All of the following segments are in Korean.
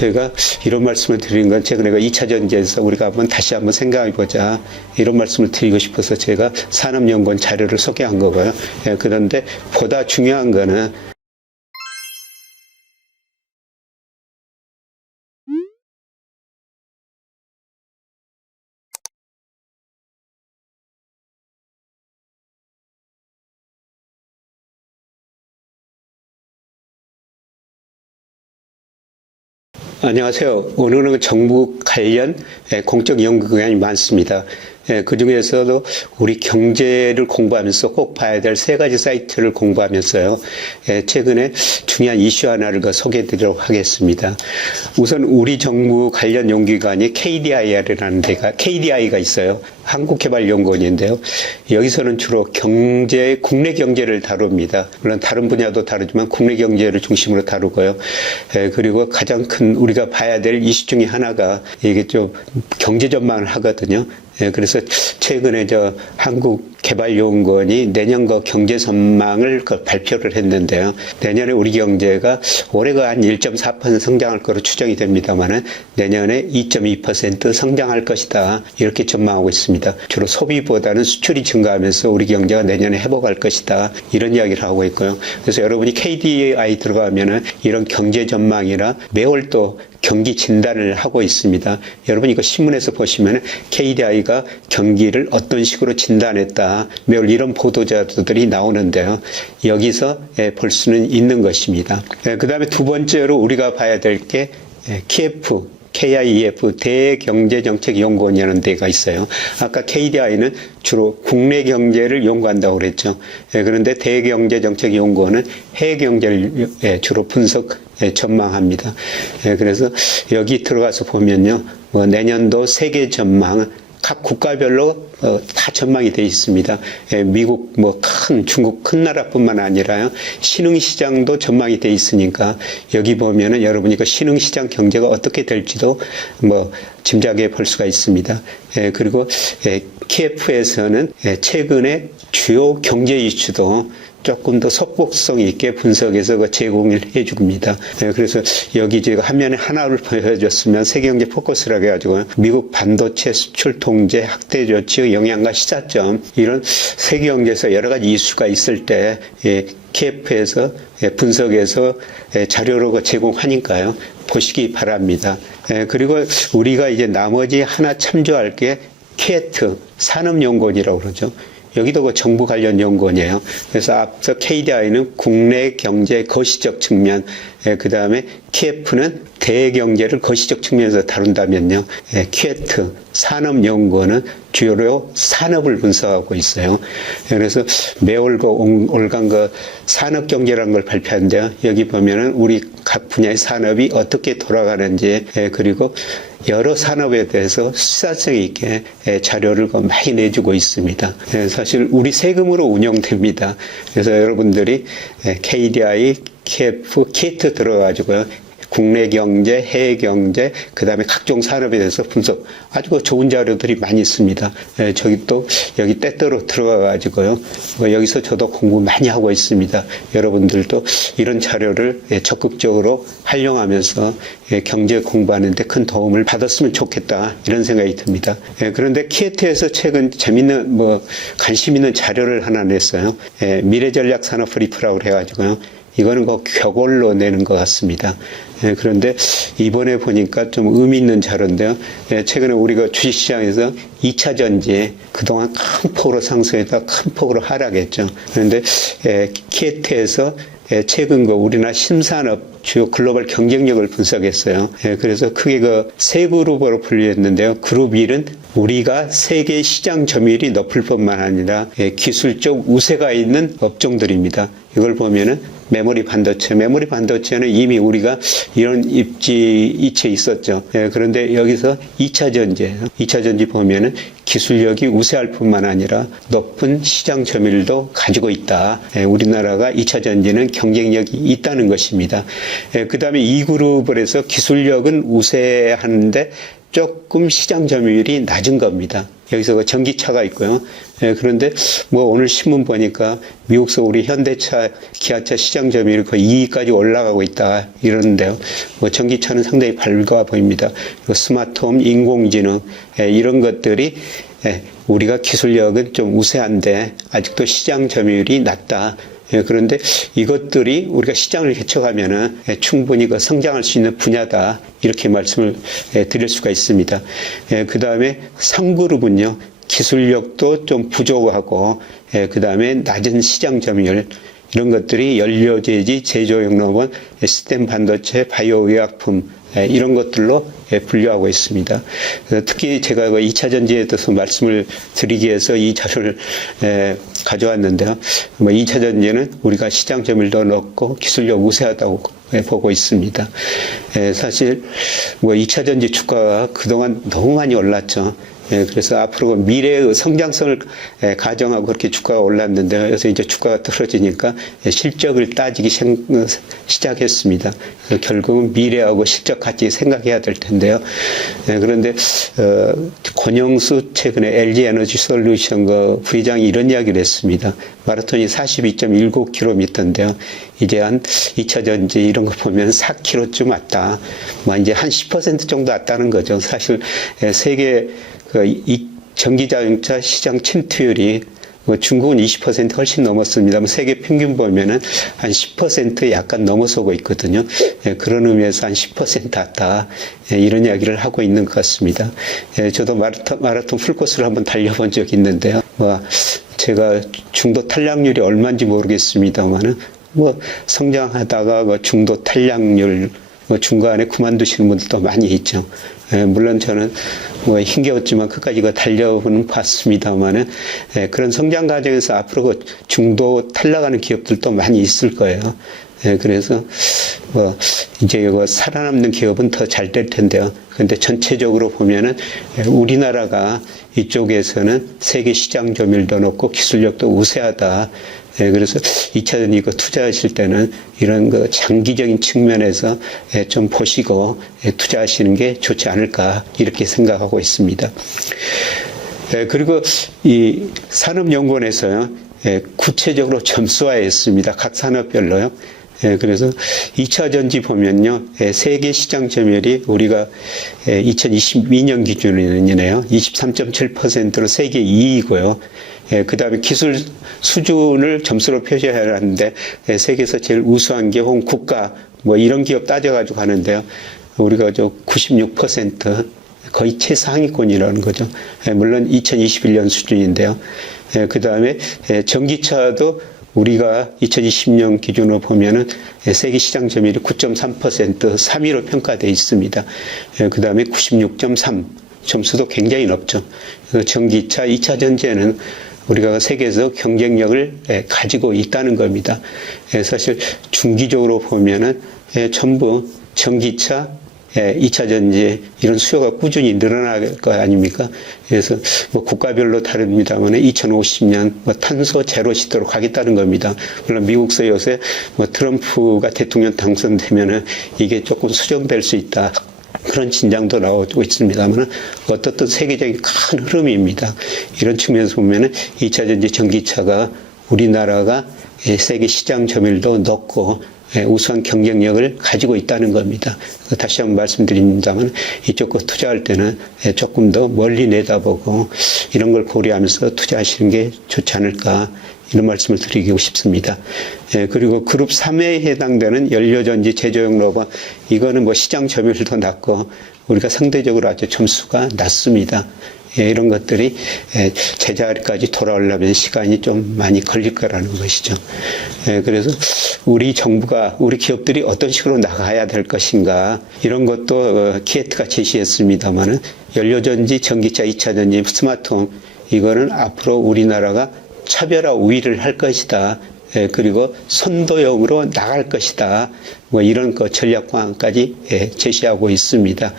제가 이런 말씀을 드리는 건 최근에 2차 전지에서 우리가 다시 한번 생각해보자 이런 말씀을 드리고 싶어서 제가 산업연구원 자료를 소개한 거고요. 그런데 보다 중요한 거는 안녕하세요. 오늘은 정부 관련 공적 연구기관이 많습니다. 그 중에서도 우리 경제를 공부하면서 꼭 봐야 될 세 가지 사이트를 공부하면서요. 최근에 중요한 이슈 하나를 소개해 드리도록 하겠습니다. 우선 우리 정부 관련 연구기관이 KDI가 있어요. 한국개발연구원인데요. 여기서는 주로 국내 경제를 다룹니다. 물론 다른 분야도 다루지만 국내 경제를 중심으로 다루고요. 그리고 가장 큰 우리가 봐야 될 이슈 중에 하나가 이게 좀 경제 전망을 하거든요. 그래서 최근에 한국개발연구원이 내년도 경제 전망을 발표를 했는데요. 내년에 우리 경제가 올해가 한 1.4% 성장할 거로 추정이 됩니다만은 내년에 2.2% 성장할 것이다. 이렇게 전망하고 있습니다. 주로 소비보다는 수출이 증가하면서 우리 경제가 내년에 회복할 것이다. 이런 이야기를 하고 있고요. 그래서 여러분이 KDI 들어가면은 이런 경제 전망이나 매월 또 경기 진단을 하고 있습니다. 여러분 이거 신문에서 보시면 KDI가 경기를 어떤 식으로 진단했다. 매월 이런 보도자들이 나오는데요. 여기서 볼 수는 있는 것입니다. 그 다음에 두 번째로 우리가 봐야 될 게 KIEF 대경제정책연구원이라는 데가 있어요. 아까 KDI는 주로 국내 경제를 연구한다고 그랬죠. 그런데 대경제정책연구원은 해외 경제를 주로 전망합니다. 그래서 여기 들어가서 보면요. 내년도 세계 전망 각 국가별로 다 전망이 되어 있습니다. 미국 중국 큰 나라뿐만 아니라요. 신흥시장도 전망이 되어 있으니까 여기 보면은 여러분이 그 신흥시장 경제가 어떻게 될지도 짐작해 볼 수가 있습니다. 그리고 KF에서는 최근에 주요 경제 이슈도 조금 더 속복성 있게 분석해서 제공을 해줍니다. 그래서 여기 제가 화면에 하나를 보여줬으면 세계경제 포커스라고 해가지고 미국 반도체 수출 통제 확대 조치 영향과 시사점 이런 세계경제에서 여러 가지 이슈가 있을 때 KF에서 분석해서 자료로 제공하니까요. 보시기 바랍니다. 그리고 우리가 이제 나머지 하나 참조할 게 KET 산업연구원이라고 그러죠. 여기도 정부 관련 연구원이에요. 그래서 앞서 KDI는 국내 경제 거시적 측면, 그 다음에 KF는 대경제를 거시적 측면에서 다룬다면요. KET 산업연구원은 주요 산업을 분석하고 있어요. 그래서 매월 올간 산업경제라는 걸 발표하는데요. 여기 보면은 우리 각 분야의 산업이 어떻게 돌아가는지, 그리고 여러 산업에 대해서 시사성 있게 자료를 많이 내주고 있습니다. 사실 우리 세금으로 운영됩니다. 그래서 여러분들이 KDI, KF, KET 들어가지고요. 국내 경제, 해외 경제, 그 다음에 각종 산업에 대해서 분석, 아주 좋은 자료들이 많이 있습니다. 여기 때때로 들어가가지고요. 여기서 저도 공부 많이 하고 있습니다. 여러분들도 이런 자료를 적극적으로 활용하면서 경제 공부하는데 큰 도움을 받았으면 좋겠다. 이런 생각이 듭니다. 그런데 KET에서 최근 재밌는, 관심 있는 자료를 하나 냈어요. 미래전략 산업 브리프라고 해가지고요. 이거는 격올로 내는 것 같습니다. 그런데 이번에 보니까 좀 의미 있는 자료인데요. 최근에 우리가 주식시장에서 2차 전지에 그동안 큰 폭으로 상승했다 큰 폭으로 하락했죠. 그런데 KET에서 최근 우리나라 신산업 주요 글로벌 경쟁력을 분석했어요. 그래서 크게 세 그룹으로 분류했는데요. 그룹 1은 우리가 세계 시장 점유율이 높을 뿐만 아니라 기술적 우세가 있는 업종들입니다. 이걸 보면은 메모리 반도체는 이미 우리가 이런 이체 있었죠. 그런데 여기서 2차 전지예요. 2차 전지 보면은 기술력이 우세할 뿐만 아니라 높은 시장 점유율도 가지고 있다. 우리나라가 2차 전지는 경쟁력이 있다는 것입니다. 그 다음에 이 그룹을 해서 기술력은 우세하는데 조금 시장 점유율이 낮은 겁니다. 여기서 그 전기차가 있고요. 그런데 뭐 오늘 신문 보니까 미국서 우리 현대차, 기아차 시장 점유율이 거의 2위까지 올라가고 있다 이러는데요. 뭐 전기차는 상당히 밝아 보입니다. 스마트홈, 인공지능 이런 것들이 우리가 기술력은 좀 우세한데 아직도 시장 점유율이 낮다. 그런데 이것들이 우리가 시장을 개척하면은 충분히 그 성장할 수 있는 분야다. 이렇게 말씀을 드릴 수가 있습니다. 그 다음에 3그룹은요, 기술력도 좀 부족하고, 그 다음에 낮은 시장 점유율, 이런 것들이 연료제지, 제조용로분, 스템 반도체, 바이오의약품, 이런 것들로 분류하고 있습니다. 특히 제가 2차 전지에 대해서 말씀을 드리기 위해서 이 자료를 가져왔는데요. 2차 전지는 우리가 시장 점유율도 높고 기술력 우세하다고 보고 있습니다. 사실 2차 전지 주가가 그동안 너무 많이 올랐죠. 그래서 앞으로 미래의 성장성을 가정하고 그렇게 주가가 올랐는데요. 그래서 이제 주가가 떨어지니까 실적을 따지기 시작했습니다. 그래서 결국은 미래하고 실적 같이 생각해야 될 텐데요. 그런데 권영수 최근에 LG에너지솔루션 그 부회장이 이런 이야기를 했습니다. 마라톤이 42.19km인데요. 이제 한 2차 전지 이런 거 보면 4km쯤 왔다. 뭐 이제 한 10% 정도 왔다는 거죠. 사실 세계 이 전기자동차 시장 침투율이 중국은 20% 훨씬 넘었습니다. 세계 평균 보면은 한 10% 약간 넘어서고 있거든요. 그런 의미에서 한 10% 왔다. 이런 이야기를 하고 있는 것 같습니다. 저도 마라톤 풀코스를 한번 달려본 적이 있는데요. 제가 중도 탈락률이 얼마인지 모르겠습니다만은 성장하다가 중도 탈락률 중간에 그만두시는 분들도 많이 있죠. 물론 저는 힘겨웠지만 끝까지 달려보는 봤습니다만은 그런 성장 과정에서 앞으로 중도 탈락하는 기업들도 많이 있을 거예요. 그래서 이제 이거 살아남는 기업은 더 잘 될 텐데요. 그런데 전체적으로 보면은 우리나라가 이쪽에서는 세계 시장 점유율도 높고 기술력도 우세하다. 그래서 2차전 이거 투자하실 때는 이런 장기적인 측면에서 좀 보시고 투자하시는 게 좋지 않을까 이렇게 생각하고 있습니다. 그리고 이 산업연구원에서요, 구체적으로 점수화했습니다. 각 산업별로요. 그래서 2차 전지 보면요, 세계 시장 점유율이 우리가 2022년 기준이네요. 23.7%로 세계 2위고요. 그 다음에 기술 수준을 점수로 표시해야 하는데, 세계에서 제일 우수한 게 혹은 국가, 이런 기업 따져가지고 하는데요. 우리가 96%, 거의 최상위권이라는 거죠. 물론 2021년 수준인데요. 그 다음에 전기차도 우리가 2020년 기준으로 보면은 세계 시장 점유율이 9.3% 3위로 평가되어 있습니다. 그 다음에 96.3 점수도 굉장히 높죠. 전기차 2차 전지에는 우리가 세계에서 경쟁력을 가지고 있다는 겁니다. 사실 중기적으로 보면은 전부 전기차, 2차 전지 이런 수요가 꾸준히 늘어날 거 아닙니까? 그래서 국가별로 다릅니다만 2050년 탄소 제로 시대로 가겠다는 겁니다. 물론 미국서 요새 트럼프가 대통령 당선되면은 이게 조금 수정될 수 있다. 그런 진장도 나오고 있습니다만 어떻든 세계적인 큰 흐름입니다. 이런 측면에서 보면은 2차 전지 전기차가 우리나라가 세계 시장 점유율도 높고 우수한 경쟁력을 가지고 있다는 겁니다. 다시 한번 말씀드립니다만 이쪽 거 투자할 때는 조금 더 멀리 내다보고 이런 걸 고려하면서 투자하시는 게 좋지 않을까 이런 말씀을 드리고 싶습니다. 그리고 그룹 3회에 해당되는 연료전지 제조용로분 이거는 시장 점유율도 낮고 우리가 상대적으로 아주 점수가 낮습니다. 이런 것들이 제자리까지 돌아오려면 시간이 좀 많이 걸릴 거라는 것이죠. 그래서 우리 정부가, 우리 기업들이 어떤 식으로 나가야 될 것인가, 이런 것도 키에트가 제시했습니다만은 연료전지, 전기차, 2차 전지, 스마트홈, 이거는 앞으로 우리나라가 차별화 우위를 할 것이다. 그리고 선도형으로 나갈 것이다. 이런 전략방안까지 제시하고 있습니다.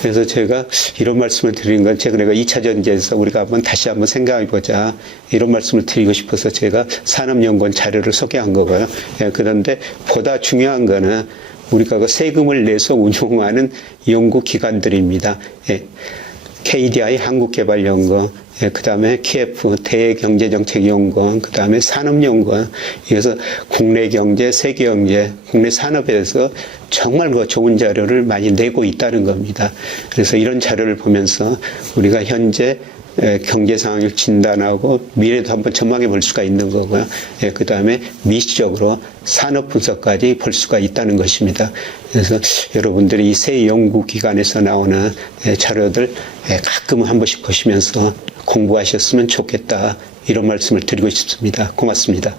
그래서 제가 이런 말씀을 드리는 건 최근에 2차 전지에서 우리가 다시 한번 생각해 보자. 이런 말씀을 드리고 싶어서 제가 산업연구원 자료를 소개한 거고요. 그런데 보다 중요한 거는 우리가 세금을 내서 운용하는 연구기관들입니다. KDI 한국개발연구, 그다음에 KF 대경제정책연구원, 그다음에 산업연구원. 그래서 국내 경제, 세계 경제, 국내 산업에 대해서 정말 그 좋은 자료를 많이 내고 있다는 겁니다. 그래서 이런 자료를 보면서 우리가 현재 경제 상황을 진단하고 미래도 한번 전망해 볼 수가 있는 거고요. 그 다음에 미시적으로 산업 분석까지 볼 수가 있다는 것입니다. 그래서 여러분들이 이 새 연구기관에서 나오는 자료들 가끔 한 번씩 보시면서 공부하셨으면 좋겠다. 이런 말씀을 드리고 싶습니다. 고맙습니다.